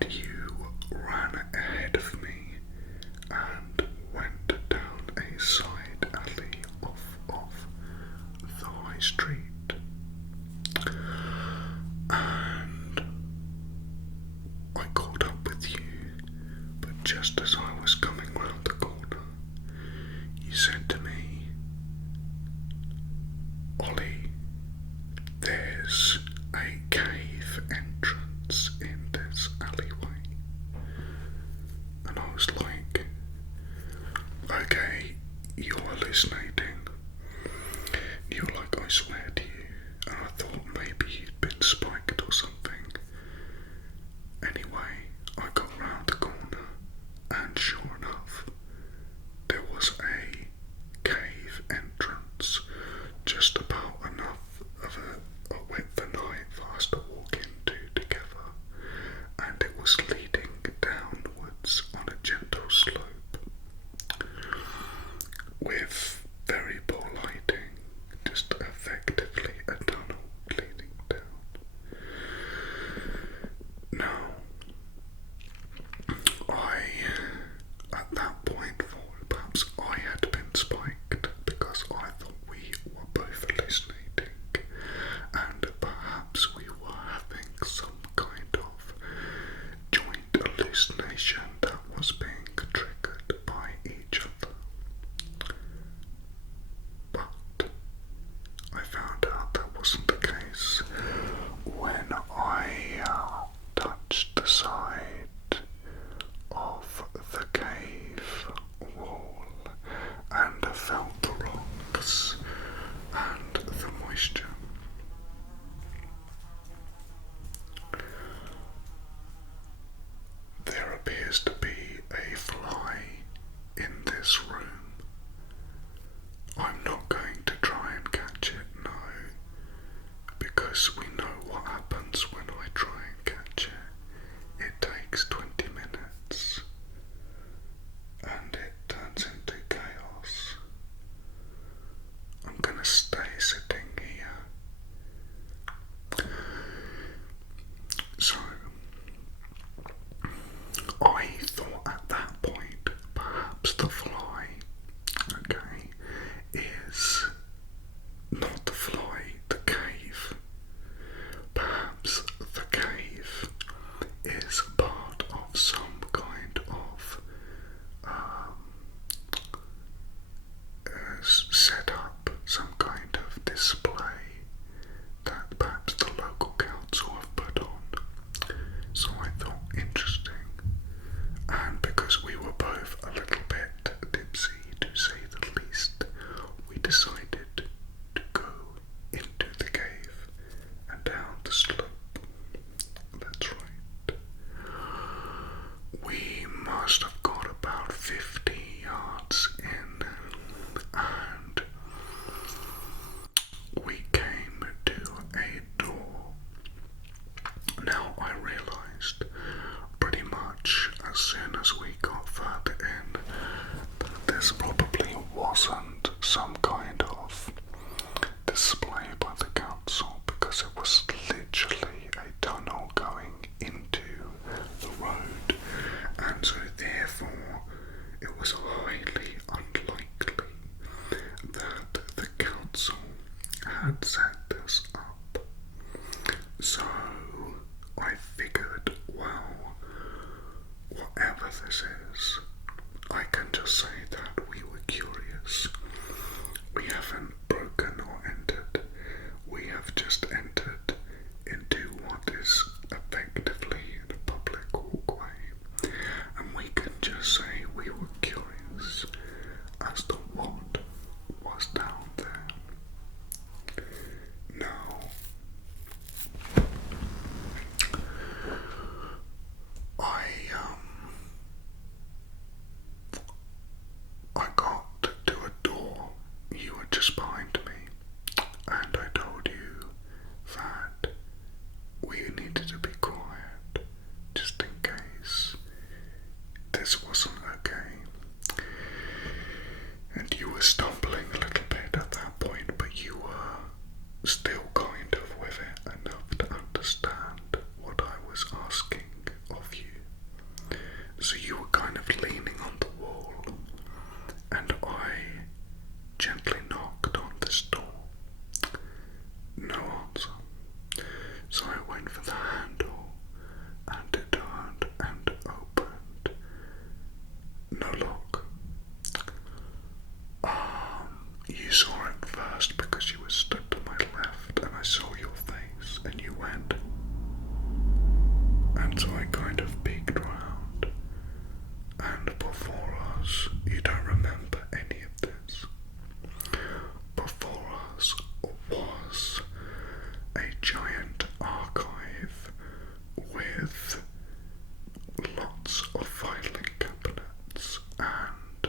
and you ran ahead of me and went down a side alley off of the high street. And I caught up with you, but just as I was coming round the corner, you said to me, "Ollie, there's a cave entrance in this alleyway." And I was like, "Okay, you're hallucinating." You were like, "I swear to you." And I thought maybe you'd been spiked or something. Anyway, I got round the corner, and sure enough, there was a cave entrance just about enough of a width and height for us to walk into together, and it was leading downwards on a gentle slope with very poor lighting, just effectively a tunnel leading down. Now, I, at that point, thought perhaps I had been spiked because I thought we were both hallucinating, and perhaps we were having some kind of joint hallucination that was being triggered by each other. But I found out that wasn't the case when I touched the side of the cave wall and felt the rocks and the moisture. There appears to be a fly in this room. I'm not going to try and catch it, no, because we know what happens when I try and catch it. It takes 20 minutes and it turns into chaos. I'm gonna stay sitting here. So, I thought at that point perhaps the fly, okay, is not the fly, the cave. Perhaps the cave is part of some kind of set up, some kind of display that perhaps the local council have put on. So I thought, interesting. And because we were both a little bit went for the handle, and it turned and opened. No lock. You saw it first because you were stood to my left, and I saw your face, and you went. And so I kind of peeked round, and before us, you don't remember any of this. Before us was a giant archive with lots of filing cabinets, and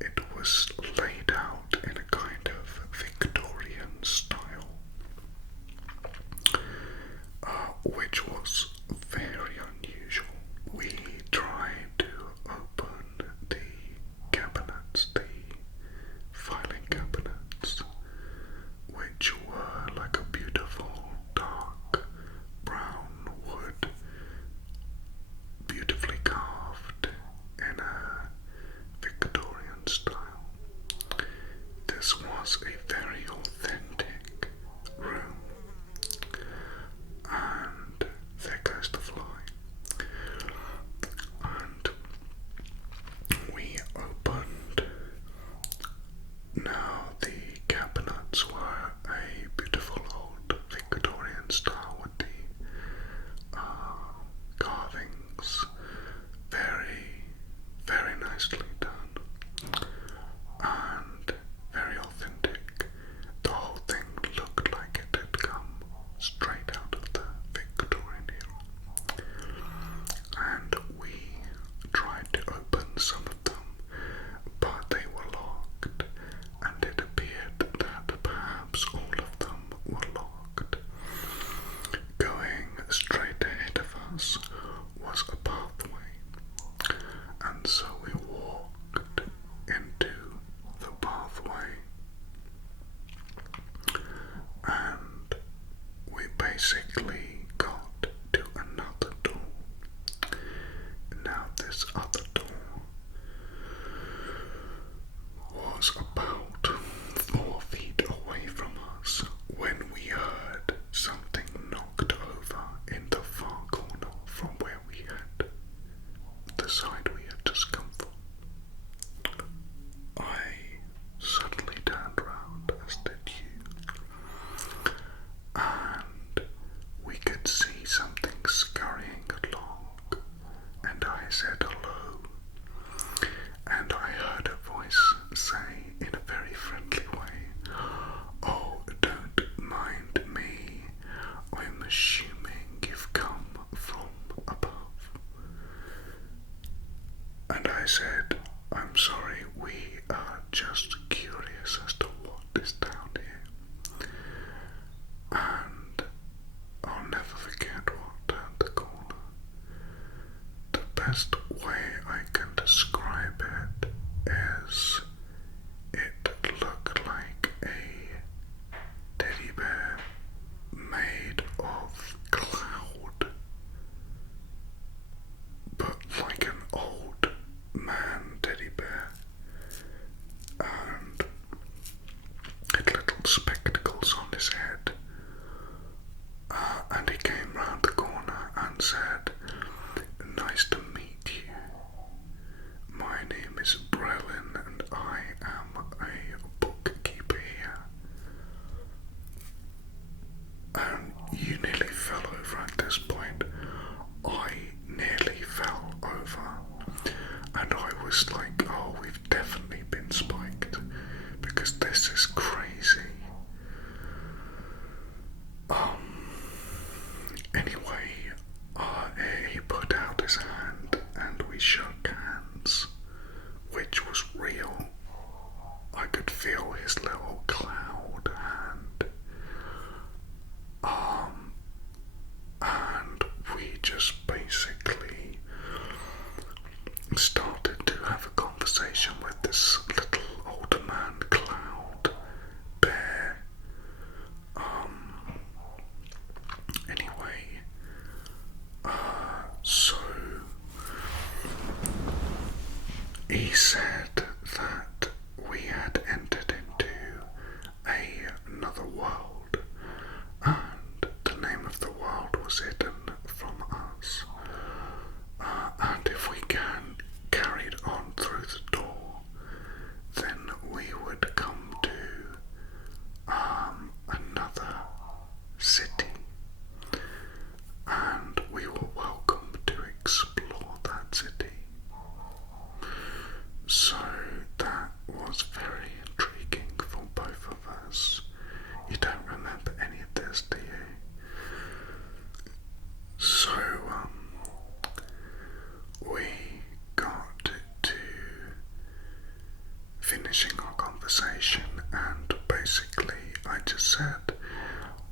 it was laid out in a kind of Victorian style, which was very unusual. We tried to open the cabinets, the filing cabinets, which were like a beautiful dark brown wood, beautifully carved in a Victorian style. This was a very authentic room, and there goes the fly. And we opened. Now the cabinets were a beautiful old Victorian style with the carvings, very, very nicely done, and very authentic. The whole thing looked like it had come straight out of the Victorian era. And we tried to open some of them, but they were locked, and it appeared that perhaps all of them were locked. Going straight ahead of us was a pathway, and so we walked into the pathway, and we basically got to another door. Now this other door was about 4 feet away from us when we heard something knocked over in the far corner from where we had the side we had just come from. I suddenly turned round, as did you, and we could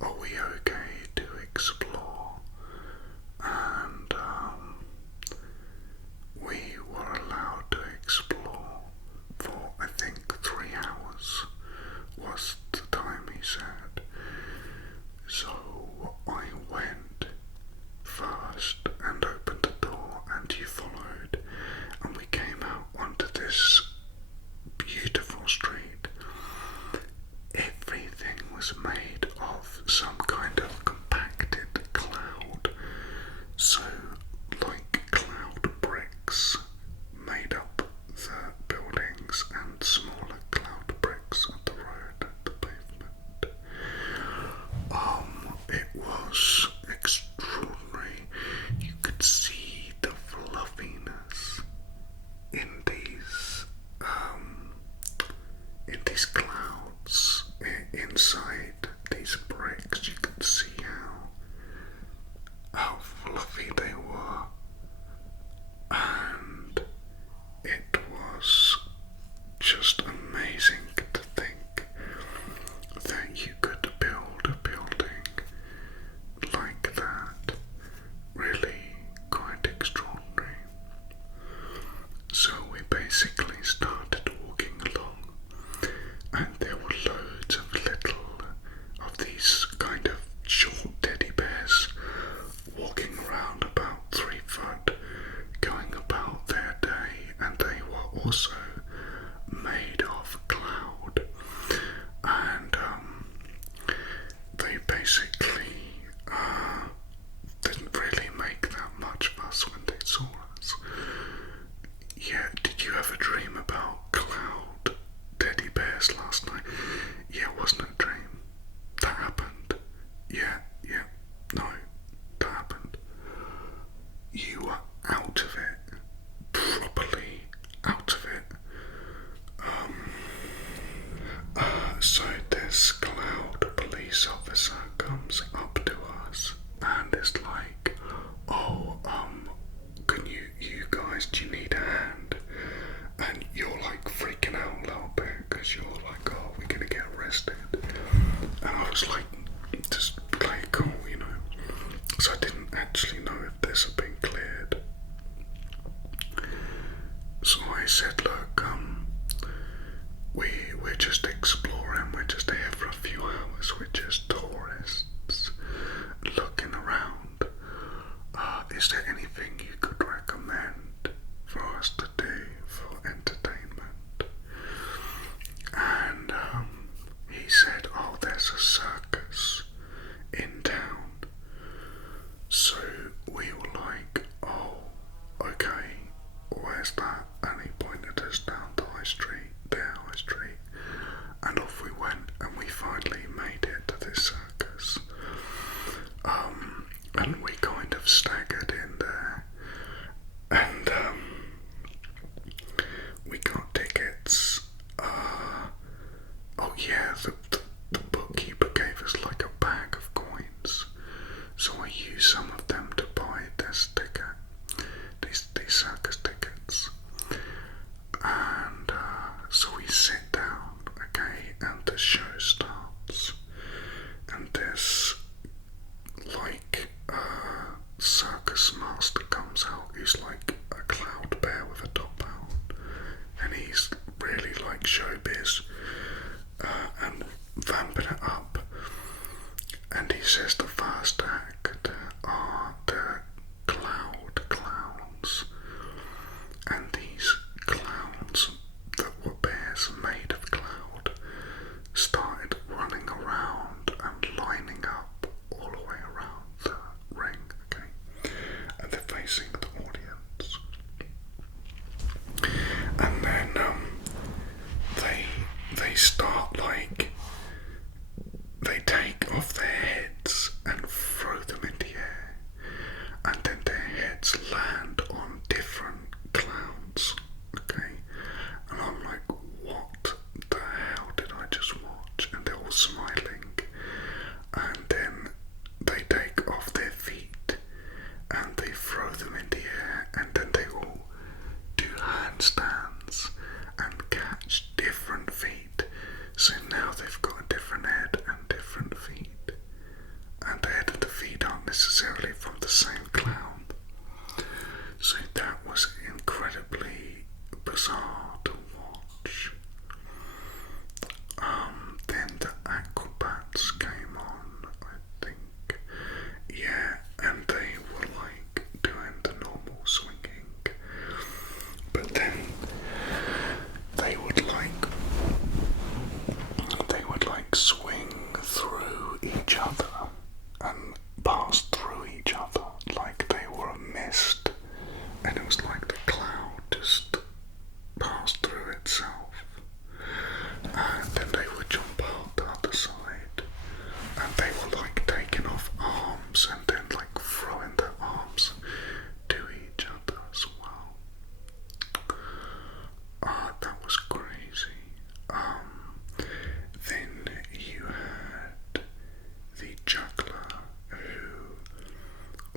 are we okay to explore? And we were allowed to explore for, I think, 3 hours was the time he said. So I went first and opened the door, and you followed, and we came out onto this beautiful street. Everything was made of some kind of compacted cloud, so like cloud bricks made up the buildings, and smaller cloud bricks on the road, the pavement. It was extraordinary. You could see the fluffiness in these clouds inside these bricks. You could see how fluffy they were, and it was just amazing to think that you could build a building like that. Really quite extraordinary. So we basically started walking along, and there were loads of these kind of short teddy bears walking around about 3 foot, going about their day, and they were also made of cloud, and they basically didn't really make that much fuss when they saw us. Yeah, did you ever dream about cloud teddy bears last night? Yeah, wasn't it a dream? That happened. Yeah, no, that happened. You were out of it, properly out of it. So this cloud police officer comes up to us and is like, oh, can you guys, do you need a hand? And you're like freaking out a little bit, because you're like, oh, we're gonna get arrested. And I was like, just play it cool, you know. So I didn't actually know if this had been cleared. So I said, look, we're just exploring, we're just here for a few hours, we're just tourists looking around. Is there anything you could recommend for us to do for entertainment? And he said, oh, there's a circus in town. So we were like, oh, okay, where's that? And he pointed us down the high street, and off we went, and we finally made it to this circus. And we kind of staggered in there, and we got tickets. Oh yeah, the bookkeeper gave us like a bag of coins, so I used some of them to buy this ticket, these circus tickets. And so we sit down, okay, and the show starts, and this like circus master comes out, who's like a cloud bear with a top out, and he's really like showbiz and vamping it up. And he says the first act are the cloud clowns, and these clowns that were bears made of cloud started running around and lining up all the way around the ring, okay, and they're facing the audience. And then they start like, they take off their heads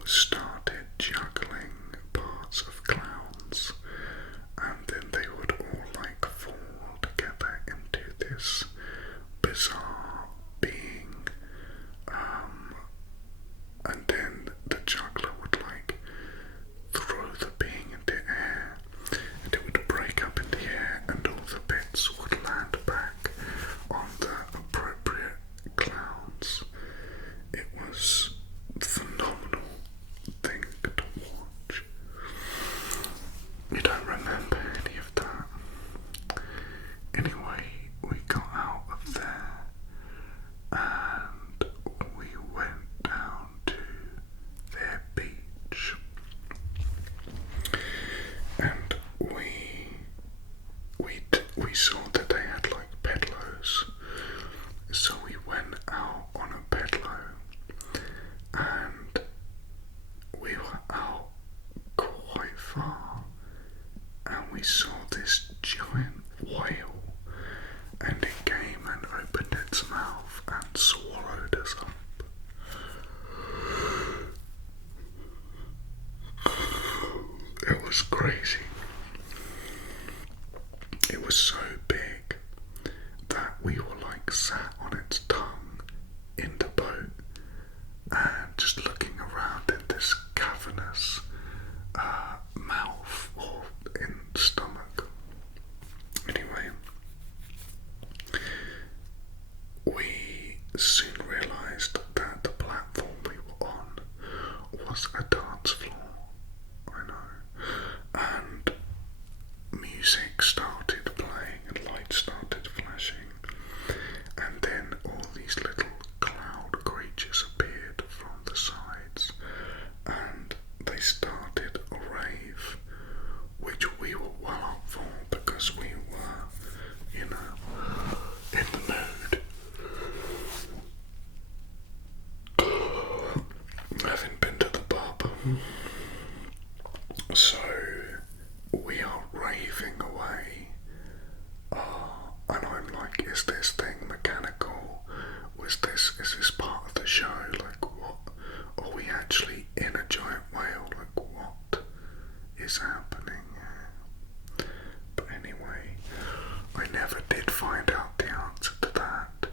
started juggling parts of clowns, and then they would all like fall together into this bizarre being, and then the juggler would like throw the being into air, and it would break up in the air, and all the bits would land back on the appropriate clowns. It was a phenomenal thing to watch. You don't remember any of that. Anyway, we got out of there and we went down to their beach, and we saw that they had like pedlos, so we went out on a pedlo, and we were out quite far, and we saw this giant whale, and it came and opened its mouth and swallowed us up. It was crazy. It was so big that we were like sat on its tongue in the boat and just looking around in this cavernous mouth or in stomach. Anyway, we soon realised that the platform we were on was a dance floor. I know. And music started playing and lights started flashing, and then all these little cloud creatures appeared from the sides, and they started a rave, which we were well up for because we were, you know, in the mood. Having been to the pub, so we are raving away, and I'm like, is this thing mechanical? Is this part of the show? Like, what? Are we actually in a giant whale? Like, what is happening here? But anyway, I never did find out the answer to that.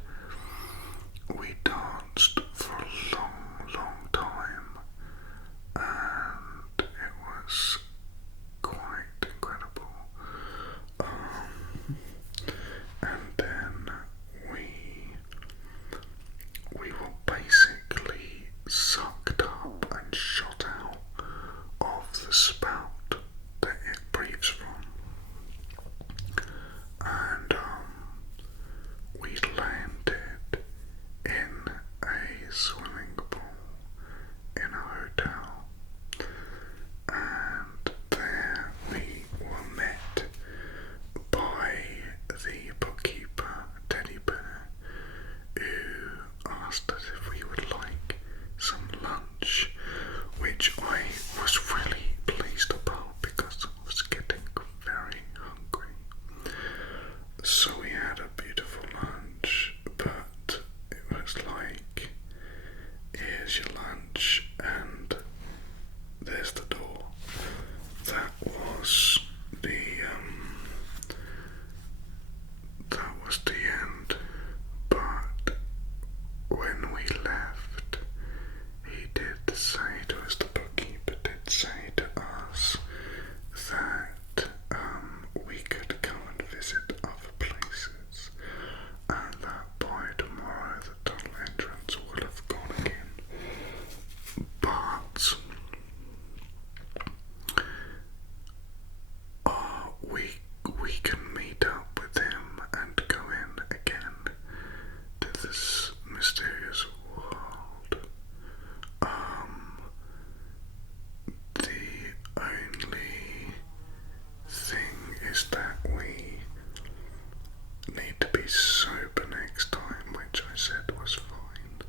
We danced for a long, long time, and it was quite incredible. And then we were basically sucked up and shot out of the spout that it breathes from, and we landed in a swimming pool in a hotel, and there we were met by the bookkeeper, Teddy Bear, who asked us if we would like some lunch, which I was really pleased about because I was getting very hungry. So we had a beautiful lunch, but it was like, here's your lunch and there's the door. That was the end. But when we left, he did say to us, the bookkeeper did say to us that we could go and visit other places, and that by tomorrow the tunnel entrance will have gone again. But we can meet up with him and go in again to this mysterious world. The only thing is that we need to be sober next time, which I said was fine,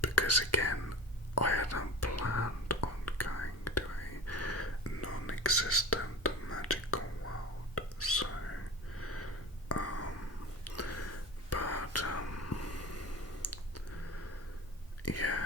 because again, I hadn't planned on going to a non-existent magical world, so but yeah,